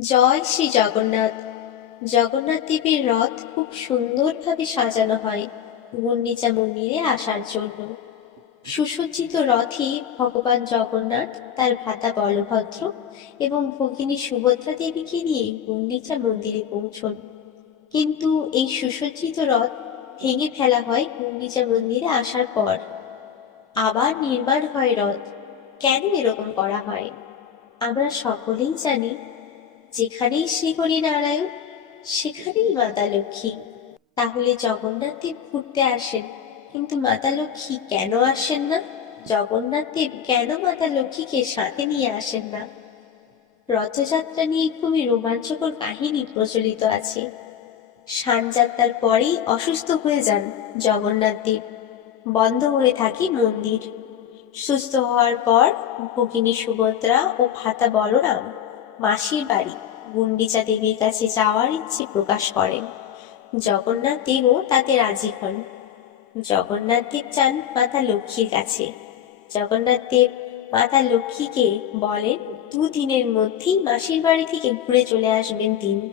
জয় শ্রী জগন্নাথ। জগন্নাথ দেবের রথ খুব সুন্দরভাবে সাজানো হয় গুন্ডিচা মন্দিরে আসার জন্য। সুসজ্জিত রথই ভগবান জগন্নাথ, তার ভাতা বলভদ্র এবং ভগিনী সুভদ্রা দেবীকে নিয়ে গুন্ডিচা মন্দিরে পৌঁছন। কিন্তু এই সুসজ্জিত রথ ভেঙে ফেলা হয় গুন্ডিচা মন্দিরে আসার পর। আবার নির্মাণ হয় রথ। কেন এরকম করা হয়? আমরা সকলেই জানি যেখানেই শ্রীহরি নারায়ণ সেখানেই মাতা লক্ষ্মী। তাহলে জগন্নাথ দেব ঘুরতে আসেন, কিন্তু মাতা লক্ষ্মী কেন আসেন না? জগন্নাথ দেব কেন মাতা লক্ষ্মীকে সাথে নিয়ে আসেন না? রথযাত্রা নিয়ে খুবই রোমাঞ্চকর কাহিনী প্রচলিত আছে। সানযাত্রার পরেই অসুস্থ হয়ে যান জগন্নাথ দেব। বন্ধ হয়ে থাকে মন্দির। সুস্থ হওয়ার পর ভগিনী সুভদ্রা ও ভাতা বলরাম মাসির বাড়ি। গুন্ডিচা দেবীর কাছে যাওয়ার ইচ্ছে প্রকাশ করেন জগন্নাথ দেবও তাতে রাজি হন। জগন্নাথ দেব চান মাতা লক্ষ্মীর কাছে। জগন্নাথ দেব মাতা লক্ষ্মীকে বলেন, দুদিনের মধ্যেই মাসির বাড়ি থেকে ঘুরে চলে আসবেন তিনি।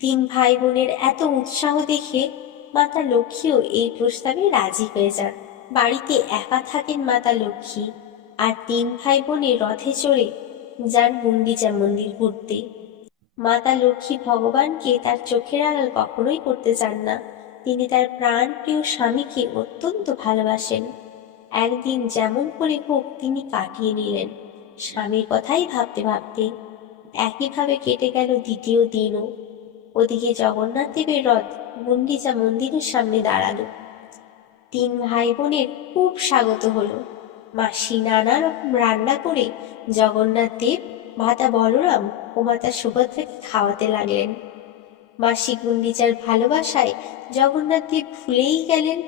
তিন ভাই বোনের এত উৎসাহ দেখে মাতা লক্ষ্মীও এই প্রস্তাবে রাজি হয়ে যান। বাড়িতে একা থাকেন মাতা লক্ষ্মী। আর তিন ভাই বোনের রথে চড়ে যান গুন্ডিচা মন্দির ঘুরতে মাতা লক্ষ্মী ভগবানকে তার চোখের আড়াল কখনোই করতে চান না। তিনি তার প্রাণ প্রিয় স্বামীকে অত্যন্ত ভালোবাসেন। একদিন যেমন করে হোক তিনি কাটিয়ে নিলেন। স্বামীর কথাই ভাবতে ভাবতে একইভাবে কেটে গেল দ্বিতীয় দিনও। ওদিকে জগন্নাথ দেবের রথ গুন্ডিচা মন্দিরের সামনে দাঁড়াল। তিন ভাই বোনের খুব স্বাগত হলো। মাসি নানা রকম রান্না করে জগন্নাথ দেব, মাতা বলরাম ও মাতা সুভদ্রাকে খাওয়াতে লাগলেন। মাসি গুন্ডিচার ভালোবাসায় জগন্নাথ দেব ভুলেই গেলেন।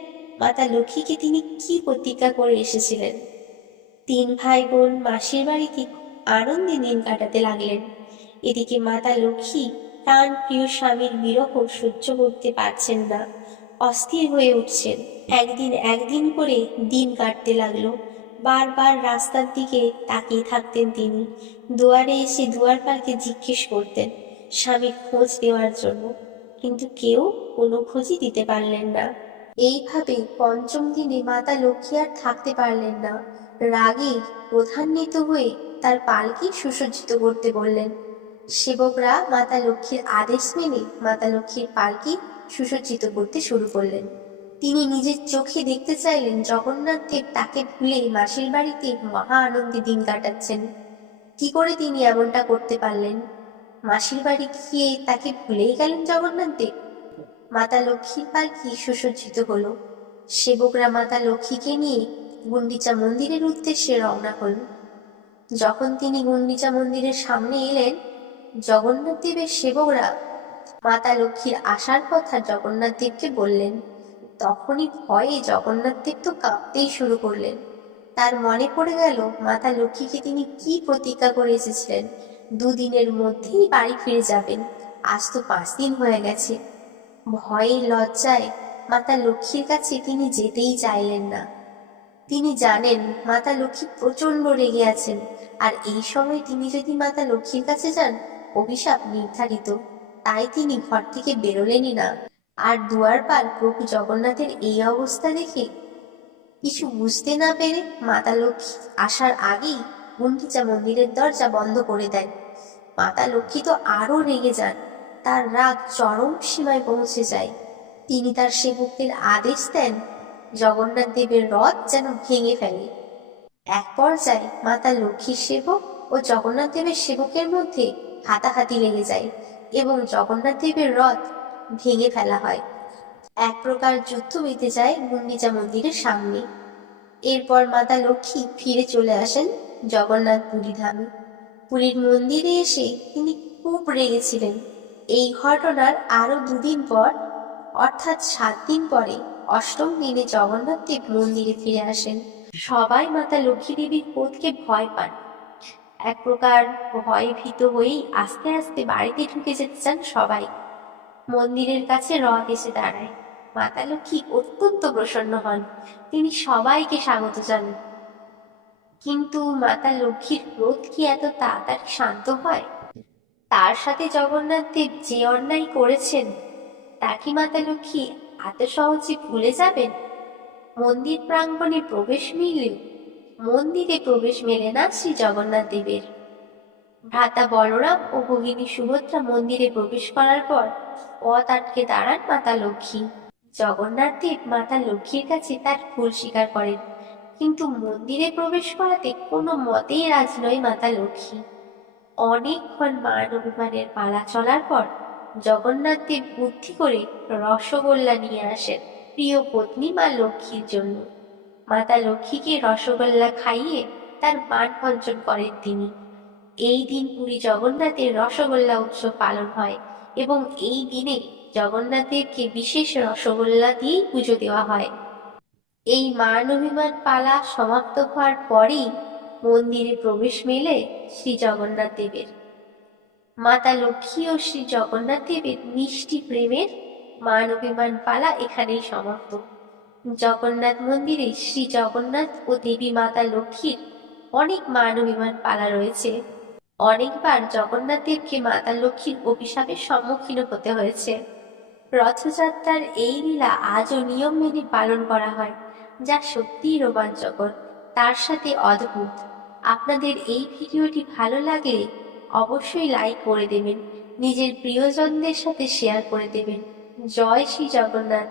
মাতা লক্ষ্মীকে তিনি কি প্রতিজ্ঞা করে এসেছিলেন? তিন ভাই বোন মাসির বাড়িতে আনন্দে দিন কাটাতে লাগলেন। এদিকে মাতা লক্ষ্মী প্রাণ প্রিয় স্বামীর বিরহ সহ্য করতে পারছেন না। অস্থির হয়ে উঠছেন। একদিন একদিন করে দিন কাটতে লাগল। বারবার রাস্তার দিকে তাকিয়ে থাকতেন তিনি। দুয়ারে এসে দুয়ার পালকে জিজ্ঞেস করতেন, স্বামীর খোঁজ দেওয়ার জন্য? কিন্তু কেউ কোনো খোঁজই দিতে পারলেন না। এইভাবে পঞ্চম দিনে মাতা লক্ষ্মী আর থাকতে পারলেন না। রাগে প্রধান্বিত হয়ে তার পালকে সুসজ্জিত করতে বললেন, সেবকরা মাতা লক্ষ্মীর আদেশ মেনে মাতা লক্ষ্মীর পালকি সুসজ্জিত করতে শুরু করলেন। তিনি নিজের চোখে দেখতে চাইলেন জগন্নাথ দেব তাকে ভুলে মাসির বাড়িতে মহা আনন্দে দিন কাটাচ্ছেন। কি করে তিনি এমনটা করতে পারলেন? মাসির বাড়ি গিয়ে তাকে ভুলেই গেলেন জগন্নাথ দেব। মাতা লক্ষ্মীর পালকি সুসজ্জিত হলো। সেবকরা মাতা লক্ষ্মীকে নিয়ে গুন্ডিচা মন্দিরের উদ্দেশ্যে রওনা হল। যখন তিনি গুন্ডিচা মন্দিরের সামনে এলেন, জগন্নাথ দেবের সেবকরা মাতা লক্ষ্মীর আসার কথা জগন্নাথ দেবকে বললেন তখনই ভয়ে জগন্নাথ দেব তো কাঁপতেই শুরু করলেন। তার মনে পড়ে গেল, মাতা লক্ষ্মীকে তিনি কি প্রতিজ্ঞা করে এসেছিলেন। দুদিনের মধ্যেই বাড়ি ফিরে যাবেন। আজ তো পাঁচ দিন হয়ে গেছে। ভয়ে লজ্জায় মাতা লক্ষ্মীর কাছে তিনি যেতেই চাইলেন না। তিনি জানেন, মাতা লক্ষ্মী প্রচণ্ড রেগে আছেন। আর এই সময় তিনি যদি মাতা লক্ষ্মীর কাছে যান, অভিশাপ নির্ধারিত। তাই তিনি ঘর থেকে বেরোলেনই না। আর দুয়ারপাল প্রভু জগন্নাথের এই অবস্থা দেখে? কিছু বুঝতে না পেরে মাতা লক্ষ্মী আসার আগেই গুন্ডিচা মন্দিরের দরজা বন্ধ করে দেন মাতা লক্ষ্মী তো আরও রেগে যান, তার রাগ চরম সীমায় পৌঁছে যায়। তিনি তার সেবকদের আদেশ দেন, জগন্নাথ দেবের রথ যেন ভেঙে ফেলে। এক পর্যায়ে মাতা লক্ষ্মীর সেবক ও জগন্নাথ দেবের সেবকের মধ্যে হাতাহাতি লেগে যায় এবং জগন্নাথ দেবের রথ ভেঙে ফেলা হয়। এক প্রকার যুদ্ধ বেঁধে যায় গুন্ডিচা মন্দিরের সামনে। এরপর মাতা লক্ষ্মী ফিরে চলে আসেন জগন্নাথ পুরী ধামে। পুরীর মন্দিরে এসে তিনি খুব রেগেছিলেন। এই ঘটনার আরও দুদিন পর, অর্থাৎ সাত দিন পরে, অষ্টম দিনে জগন্নাথ দেব মন্দিরে ফিরে আসেন। সবাই মাতা লক্ষ্মী দেবীর ক্রোধকে ভয় পান। এক প্রকার ভয় ভীত হয়েই আস্তে আস্তে বাড়িতে ঢুকে যেতে চান সবাই। মন্দিরের কাছে রথ এসে দাঁড়ায়। মাতা লক্ষ্মী অত্যন্ত প্রসন্ন হন। তিনি সবাইকে স্বাগত জানান। কিন্তু মাতা লক্ষ্মীর ক্রোধ কি এত তাড়াতাড়ি শান্ত হয়? তার সাথে জগন্নাথ দেব যে অন্যায় করেছেন, তা কি মাতা লক্ষ্মী এত সহজে ভুলে যাবেন? মন্দির প্রাঙ্গণে প্রবেশ মিললেও মন্দিরে প্রবেশ মেলে না শ্রী জগন্নাথ দেবের। ভ্রাতা বলরাম ও ভগিনী সুভদ্রা মন্দিরে প্রবেশ করার পর পথ আটকে দাঁড়ান মাতা লক্ষ্মী। জগন্নাথ দেব মাতা লক্ষ্মীর কাছে তার ভুল স্বীকার করেন, কিন্তু মন্দিরে প্রবেশ করাতে কোনো মতেই রাজ নয় মাতা লক্ষ্মী। অনেকক্ষণ মান অভিমানের পালা চলার পর জগন্নাথ দেব বুদ্ধি করে রসগোল্লা নিয়ে আসেন প্রিয় পত্নী মা লক্ষ্মীর জন্য। মাতা লক্ষ্মীকে রসগোল্লা খাইয়ে তার মান ভঞ্জন করেন তিনি। এই দিন পুরী জগন্নাথের রসগোল্লা উৎসব পালন হয় এবং এই দিনে জগন্নাথ দেবকে বিশেষ রসগোল্লা দিয়েই পুজো দেওয়া হয়। এই মান অভিমান পালা সমাপ্ত হওয়ার পরেই মন্দিরে প্রবেশ মেলে শ্রী জগন্নাথ দেবের। মাতা লক্ষ্মী ও শ্রী জগন্নাথ দেবের মিষ্টি প্রেমের মান অভিমান পালা এখানেই সমাপ্ত। জগন্নাথ মন্দিরে শ্রী জগন্নাথ ও দেবী মাতা লক্ষ্মীর অনেক মান অভিমান পালা রয়েছে। অনেকবার জগন্নাথ দেবকে মাতা লক্ষ্মীর অভিশাপের সম্মুখীন হতে হয়েছে। রথযাত্রার এই লীলা আজও নিয়ম মেনে পালন করা হয়, যা সত্যিই রোমাঞ্চকর। তার সাথে অদ্ভুত। আপনাদের এই ভিডিওটি ভালো লাগলে অবশ্যই লাইক করে দেবেন, নিজের প্রিয়জনদের সাথে শেয়ার করে দেবেন। জয় শ্রী জগন্নাথ,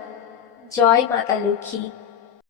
জয় মাতা লক্ষ্মী।